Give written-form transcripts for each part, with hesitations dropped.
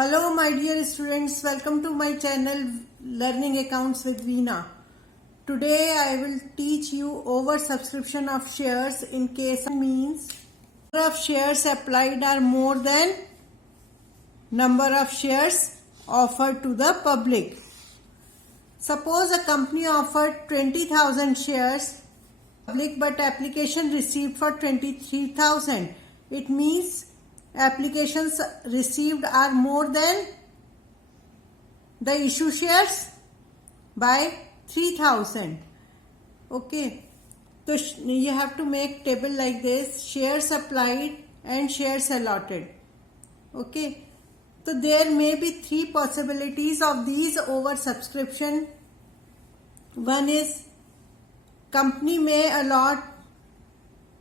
Hello my dear students, welcome to my channel Learning Accounts with Veena. Today I will teach you oversubscription of shares in case means number of shares applied are more than number of shares offered to the public. Suppose a company offered 20,000 shares public but application received for 23,000. It means applications received are more than the issue shares by 3,000. Okay, so you have to make table like this: shares applied and shares allotted. Okay, so there may be three possibilities of these oversubscription. One is company may allot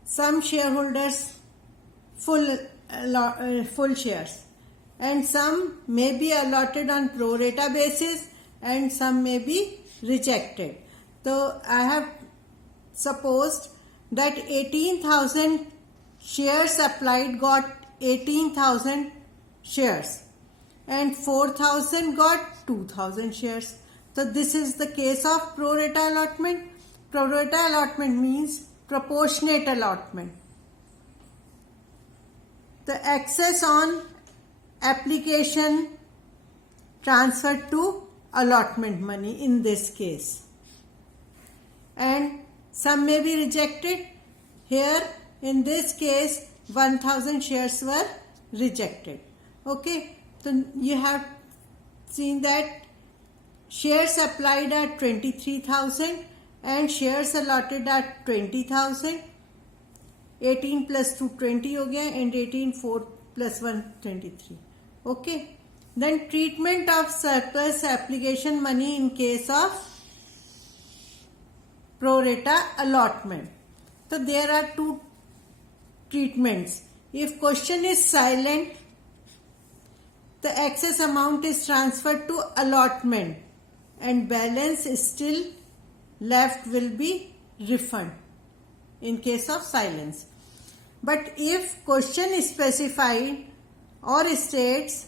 some shareholders full shares, and some may be allotted on pro rata basis and some may be rejected. So I have supposed that 18,000 shares applied got 18,000 shares and 4,000 got 2,000 shares. So this is the case of pro rata allotment. Pro rata allotment means proportionate allotment. The excess on application transferred to allotment money in this case, and some may be rejected. Here in this case 1,000 shares were rejected. Okay, so you have seen that shares applied are 23,000 and shares allotted are 20,000. 18 plus 2 20 हो गया and 18 4 plus 1 23. Okay, then treatment of surplus application money in case of pro rata allotment. So there are two treatments. If question is silent, the excess amount is transferred to allotment and balance is still left will be refund in case of silence. But if question is specified or states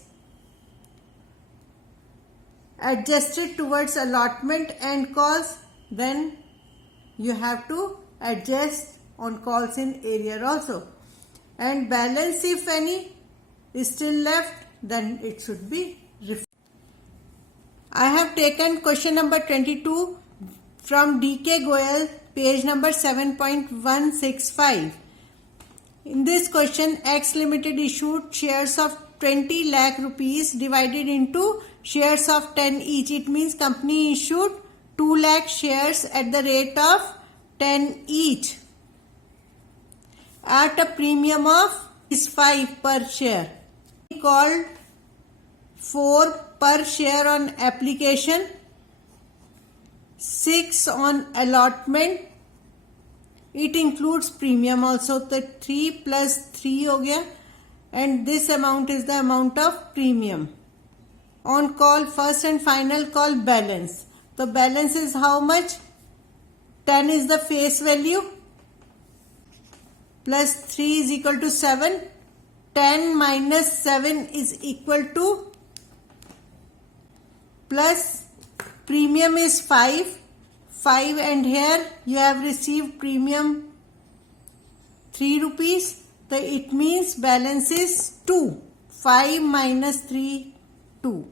adjusted towards allotment and calls, then you have to adjust on calls in area also, and balance if any is still left, then it should be refunded. I have taken question number 22 from D.K. Goyal, page number 7.165. In this question, X Limited issued shares of 20 lakh rupees divided into shares of 10 each. It means company issued 2 lakh shares at the rate of 10 each at a premium of 5 per share. Called 4 per share on application, 6 on allotment. It includes premium also. The 3 plus 3 हो गया, and this amount is the amount of premium. On call first and final call balance. The balance is how much? 10 is the face value plus 3 is equal to 7. 10 minus 7 is equal to plus premium is 5. 5 and here you have received premium 3 rupees. So it means balance is 2. 5 minus 3, 2.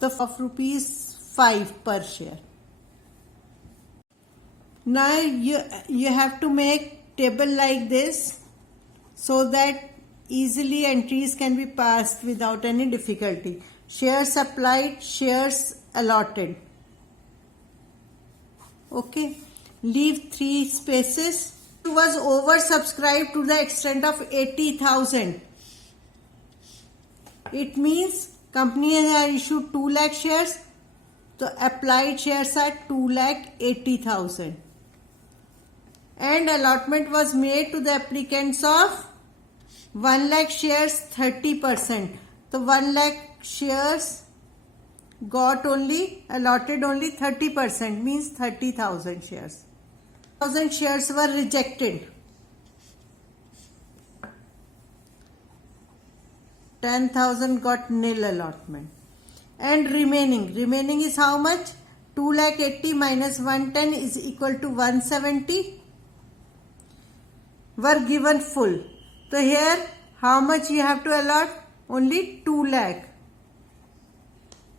So of rupees 5 per share. Now you have to make table like this so that easily entries can be passed without any difficulty. Shares applied, shares allotted. Okay, leave 3 spaces. It was oversubscribed to the extent of 80,000. It means company has issued 2 lakh shares. So applied shares are 2,80,000. And allotment was made to the applicants of 1 lakh shares 30%. So 1 lakh shares got allotted only 30%, means 30,000 shares. 1,000 shares were rejected. 10,000 got nil allotment. And remaining is how much? 2,80,000 minus 110 is equal to 170 were given full. So here how much you have to allot? Only 2 lakh,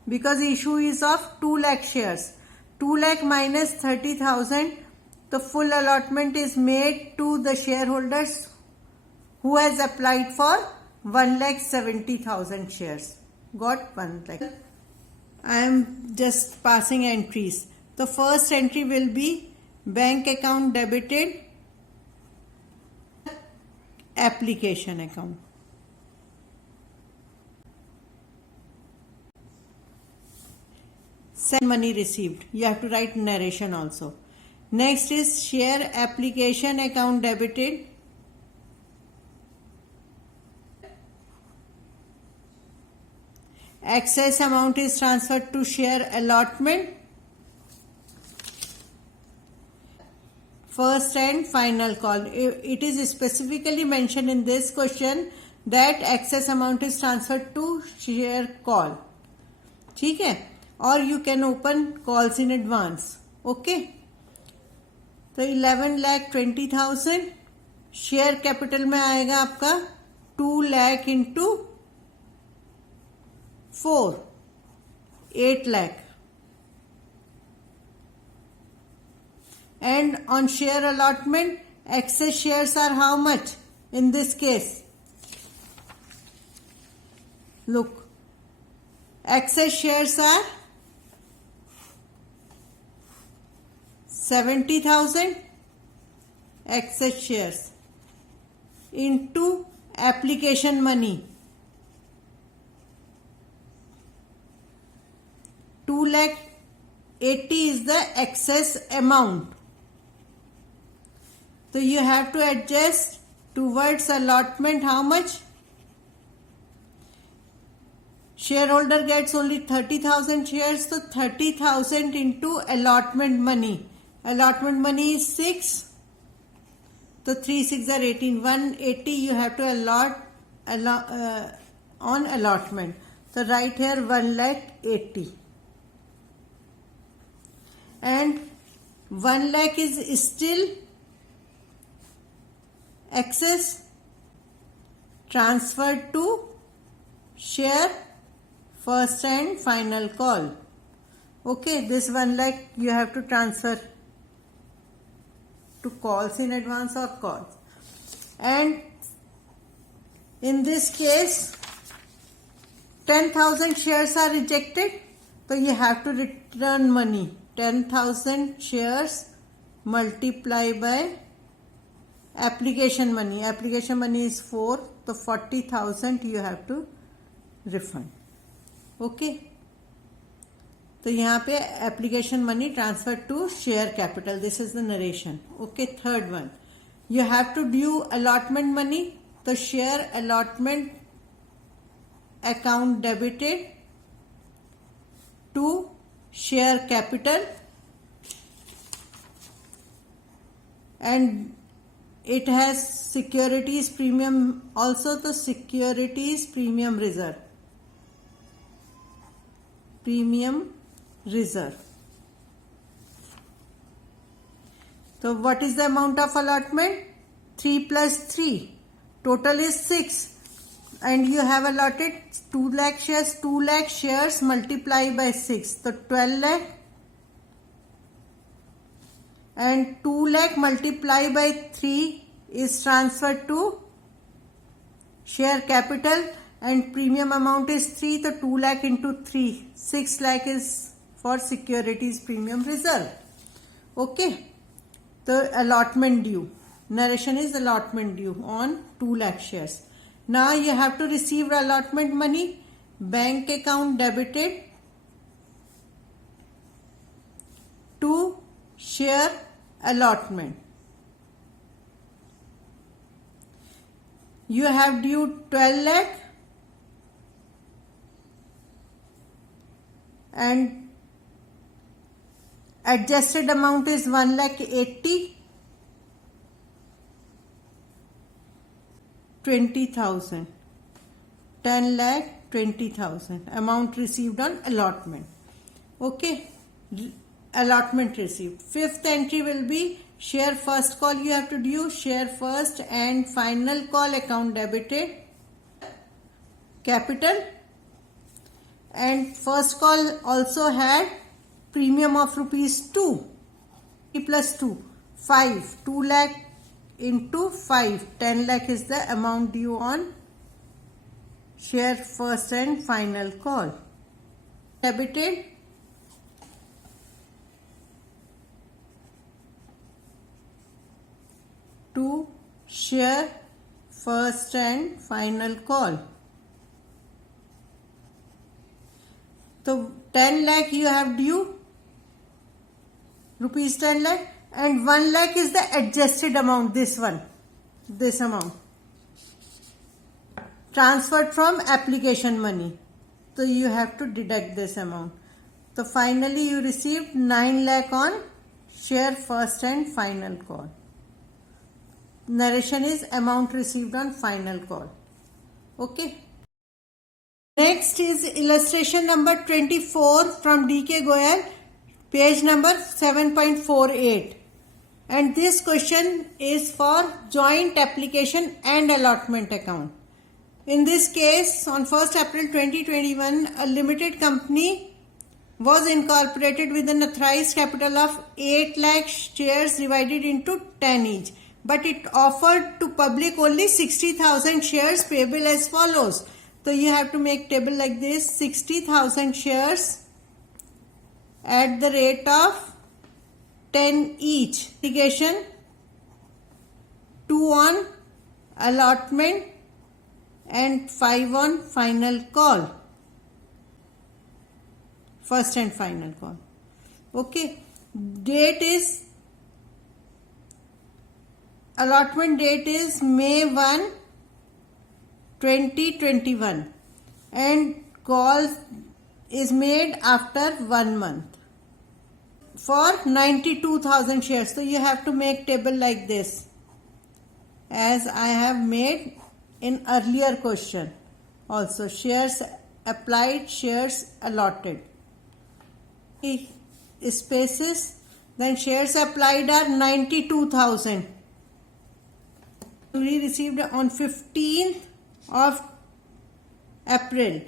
because issue is of 2 lakh shares. 2 lakh minus 30,000, the full allotment is made to the shareholders who has applied for 1,70,000 shares. Got 1 lakh. I am just passing entries. The first entry will be bank account debited, application account. Send money received. You have to write narration also. Next is share application account debited. Excess amount is transferred to share allotment. First and final call. It is specifically mentioned in this question that excess amount is transferred to share call. ठीक है? Or you can open calls in advance. Okay? तो 11,20,000 share capital में आएगा आपका 2 lakh into 4, 8 lakh. And on share allotment, excess shares are how much in this case? Look, excess shares are 70,000 excess shares into application money. 2,80,000 is the excess amount. So you have to adjust towards allotment how much? Shareholder gets only 30,000 shares, so 30,000 into allotment money. Allotment money is 6. So 3 6 are 18. 180 you have to allot on allotment. So write here 1,80,000. And 1 lakh is still excess transferred to share first and final call. Okay, this 1 lakh you have to transfer to calls in advance or calls. And in this case 10,000 shares are rejected, so you have to return money. 10,000 shares multiply by application money. Application money is 4, so 40,000 you have to refund. Okay. तो यहाँ पे application money transferred to share capital. This is the narration. Okay. Third one, you have to due allotment money. The share allotment account debited to share capital, and it has securities premium also. The securities premium reserve. So what is the amount of allotment? 3 plus 3. Total is 6. And you have allotted 2 lakh shares. 2 lakh shares multiply by 6. So 12 lakh. And 2 lakh multiply by 3 is transferred to share capital. And premium amount is 3, so 2 lakh into 3. 6 lakh is for securities premium reserve. Okay. The allotment due. Narration is allotment due on 2 lakh shares. Now you have to receive allotment money. Bank account debited to share allotment. You have due 12 lakh. And adjusted amount is 1,80,000. 20,000 10,20,000 amount received on allotment. Okay, allotment received. Fifth entry will be share first call. You have to do share first and final call account debited capital, and first call also had premium of rupees 2 plus 2 5 2 lakh into 5 10 lakh is the amount due on share first and final call. Debited to share first and final call. So 10 lakh you have due rupees 10 lakh, and 1 lakh is the adjusted amount, this amount transferred from application money. So you have to deduct this amount. So finally you received 9 lakh on share first and final call. Narration is amount received on final call. Okay. Next is illustration number 24 from D.K. Goyal, page number 7.48. And this question is for joint application and allotment account. In this case, on 1st April 2021, a limited company was incorporated with an authorized capital of 8 lakh shares divided into 10 each. But it offered to public only 60,000 shares payable as follows. So you have to make table like this: 60,000 shares at the rate of 10 each. Application 2 on allotment and 5 on final call. First and final call. Okay. Date is, allotment date is May 1, 2021, and call is made after 1 month for 92,000 shares. So you have to make table like this, as I have made in earlier question also. Shares applied, shares allotted, spaces, then shares applied are 92,000. We received on 15th of April.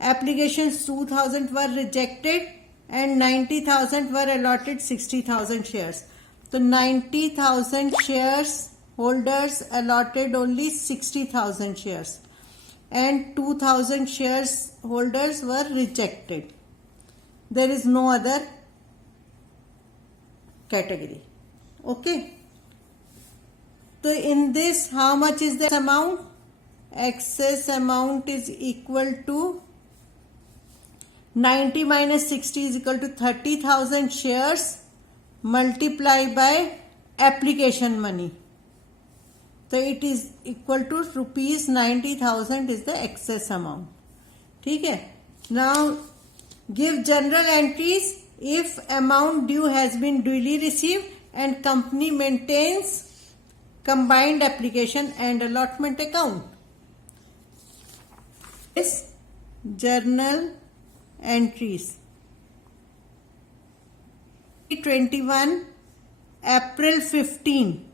Applications 2,000 were rejected and 90,000 were allotted 60,000 shares. So 90,000 shares holders allotted only 60,000 shares, and 2,000 shares holders were rejected. There is no other category. Okay. So in this, how much is the amount? Excess amount is equal to 90 minus 60 is equal to 30,000 shares multiplied by application money. So it is equal to rupees 90,000 is the excess amount. Okay. Now give general entries if amount due has been duly received and company maintains combined application and allotment account. This journal entries. 21 April 15.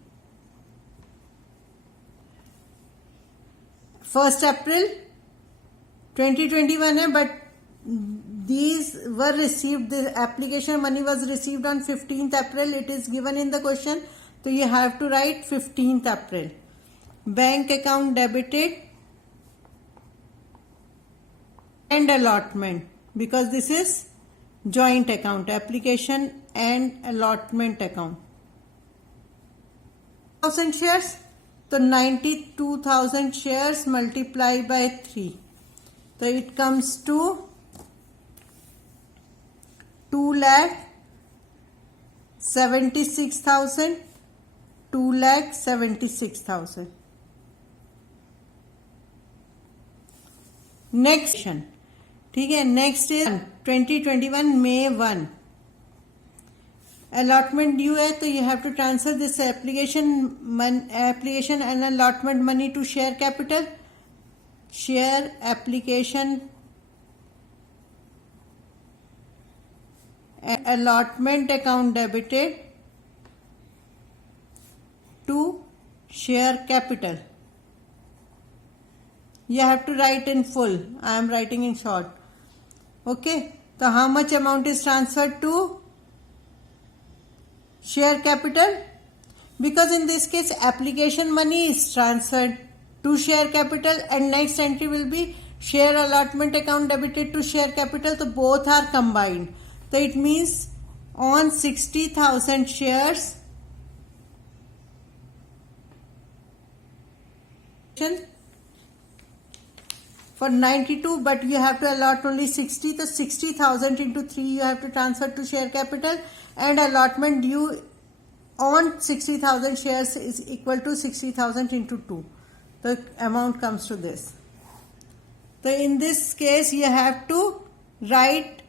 1st April 2021 hai, but these were received, the application money was received on 15th April. It is given in the question. So you have to write 15th April. Bank account debited and allotment, because this is joint account, application and allotment account. 1,000 shares. So 92,000 shares multiplied by 3. So it comes to 2,76,000. 2,76,000. Next, ठीक है. Next is 2021 May 1. Allotment due है, तो you have to transfer this application and allotment money to share capital. share application allotment account debited to share capital. You have to write in full. I am writing in short. Okay. So how much amount is transferred to share capital? Because in this case application money is transferred to share capital and next entry will be share allotment account debited to share capital. So both are combined. So it means on 60,000 shares for 92, but you have to allot only 60. So 60,000 into 3 you have to transfer to share capital, and allotment due on 60,000 shares is equal to 60,000 into 2. The amount comes to this. So in this case you have to write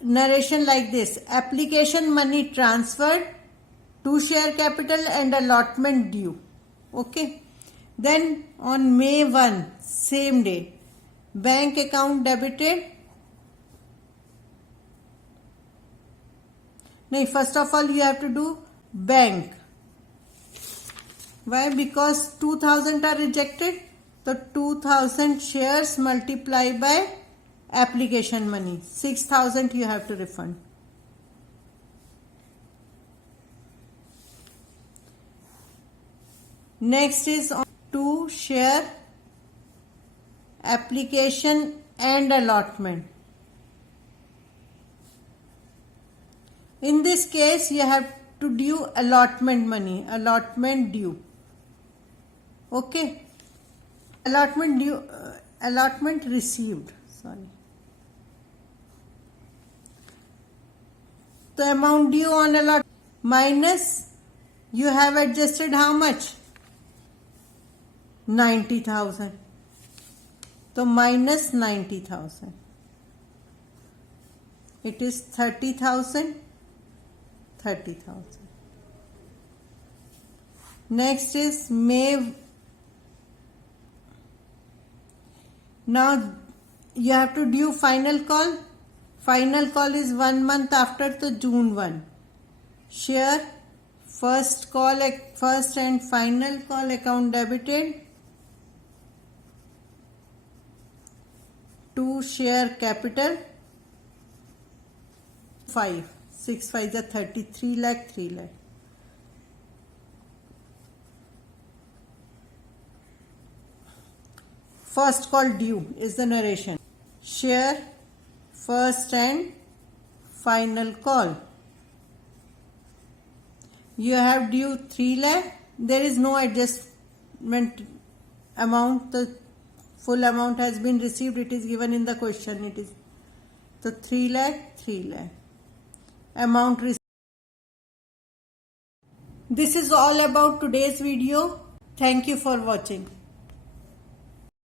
narration like this: application money transferred to share capital and allotment due. Okay. Then on May 1, same day, bank account debited. No, first of all you have to do bank. Why? Because 2,000 are rejected. So 2,000 shares multiplied by application money. 6,000 you have to refund. Next is on to share application and allotment. In this case you have to due allotment money, allotment due. Okay. Allotment due, allotment received. Sorry. The amount due on allotment minus you have adjusted how much? 90,000. So minus 90,000. It is 30,000. 30,000. Next is May. Now you have to due final call. Final call is 1 month after the June 1. Share first and final call account debited to share capital 5. 6 5 is 33 lakh, 3 lakh. First call due is the narration. Share first and final call. You have due 3 lakh. There is no adjustment amount. The full amount has been received. It is given in the question. It is the 3 lakh, 3 lakh. Amount received. This is all about today's video. Thank you for watching.